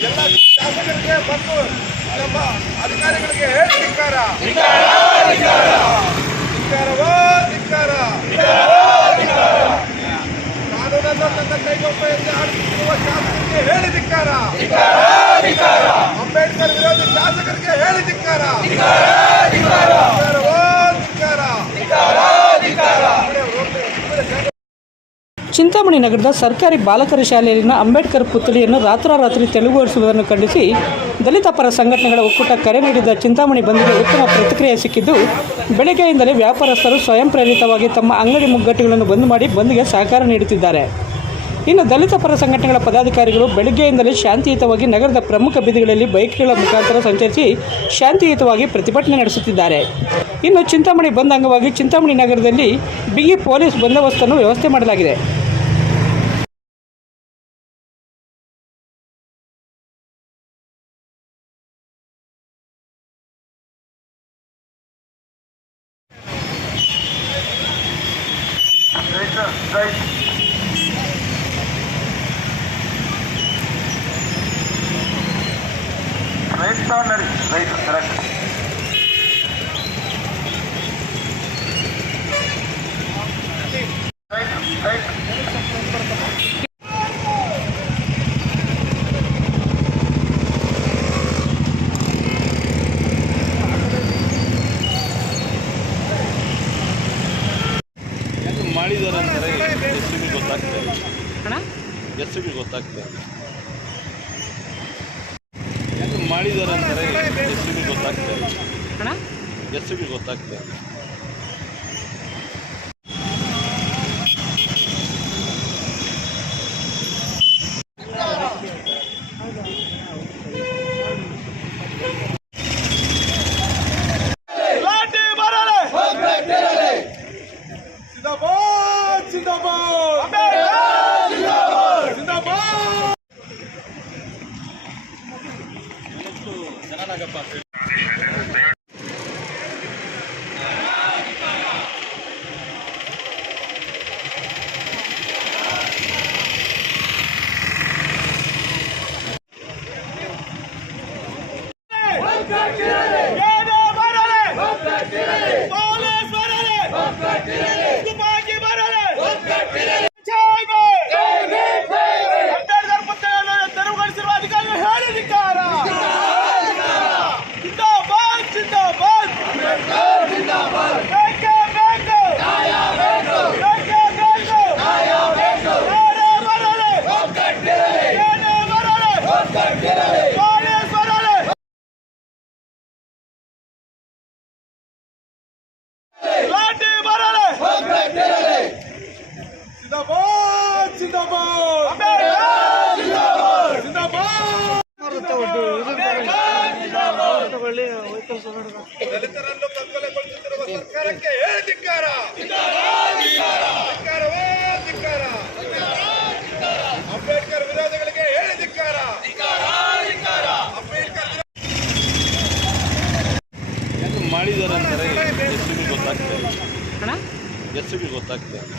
ಎಲ್ಲ ಶಾಸಕರಿಗೆ ಮತ್ತು ನಮ್ಮ ಅಧಿಕಾರಿಗಳಿಗೆ ಧಿಕ್ಕಾರ ಧಿಕ್ಕಾರವಾ ಧಿಕ್ಕಾರ ಕಾನೂನನ್ನು ತನ್ನ ಕೈಗೊಳ್ಳೆಯಲ್ಲಿ ಹೇಳಿ ಅಂಬೇಡ್ಕರ್ ವಿರೋಧಿ ಶಾಸಕರಿಗೆ ಹೇಳಿ ಧಿಕ್ಕಾರ ಚಿಂತಾಮಣಿ ನಗರದ ಸರ್ಕಾರಿ ಬಾಲಕರ ಶಾಲೆಯಲ್ಲಿನ ಅಂಬೇಡ್ಕರ್ ಪುತ್ಥಳಿಯನ್ನು ರಾತ್ರೋರಾತ್ರಿ ತೆಲುಗುಗೊಳಿಸುವುದನ್ನು ಖಂಡಿಸಿ ದಲಿತ ಪರ ಸಂಘಟನೆಗಳ ಒಕ್ಕೂಟ ಕರೆ ನೀಡಿದ ಚಿಂತಾಮಣಿ ಬಂದ್ಗೆ ಉತ್ತಮ ಪ್ರತಿಕ್ರಿಯೆ ಸಿಕ್ಕಿದ್ದು, ಬೆಳಗ್ಗೆಯಿಂದಲೇ ವ್ಯಾಪಾರಸ್ಥರು ಸ್ವಯಂ ಪ್ರೇರಿತವಾಗಿ ತಮ್ಮ ಅಂಗಡಿ ಮುಗ್ಗಟ್ಟುಗಳನ್ನು ಬಂದ್ ಮಾಡಿ ಬಂದ್ಗೆ ಸಹಕಾರ ನೀಡುತ್ತಿದ್ದಾರೆ. ಇನ್ನು ದಲಿತ ಪರ ಸಂಘಟನೆಗಳ ಪದಾಧಿಕಾರಿಗಳು ಬೆಳಗ್ಗೆಯಿಂದಲೇ ಶಾಂತಿಯುತವಾಗಿ ನಗರದ ಪ್ರಮುಖ ಬೀದಿಗಳಲ್ಲಿ ಬೈಕ್ಗಳ ಮುಖಾಂತರ ಸಂಚರಿಸಿ ಶಾಂತಿಯುತವಾಗಿ ಪ್ರತಿಭಟನೆ ನಡೆಸುತ್ತಿದ್ದಾರೆ. ಇನ್ನು ಚಿಂತಾಮಣಿ ಬಂದ್ ಅಂಗವಾಗಿ ಚಿಂತಾಮಣಿ ನಗರದಲ್ಲಿ ಬಿಗಿ ಪೊಲೀಸ್ ಬಂದೋಬಸ್ತನ್ನು ವ್ಯವಸ್ಥೆ ಮಾಡಲಾಗಿದೆ. Right. Right right. ಅಣ್ಣ? ಎಸ್ ಗೊತ್ತಾಗ್ತದೆ ಯಾಕೆ ಮಾಡಿದ್ದಾರೆ ಅಂತಾರೆ ಹೆಸರಿಗೆ ಗೊತ್ತಾಗ್ತದೆ ಅಣ್ಣ? ಎಸ್ ಬಿ ನಾಗಪ್ಪ ದಲಿತರನ್ನು ಕಗ್ಗೊಲೆಗೊಳಿಸುತ್ತಿರುವ ಸರ್ಕಾರಕ್ಕೆ ಧಿಕ್ಕಾರ? ಧಿಕ್ಕಾರವೇ ಧಿಕ್ಕಾರ ಅಂಬೇಡ್ಕರ್ ವಿರೋಧಿಗಳಿಗೆ ಹೇಳಿ ಧಿಕ್ಕಾರ? ಅಂಬೇಡ್ಕರ್ ಮಾಡಿದ್ದಾರೆ ಅಂತಾರೆ ಎಸ್ ಬಿ ಗೊತ್ತಾಗ್ತಾ ಇಲ್ಲ. ಅಣ್ಣ ಎಸ್ ಬಿ ಗೊತ್ತಾಗ್ತಾ ಇಲ್ಲ.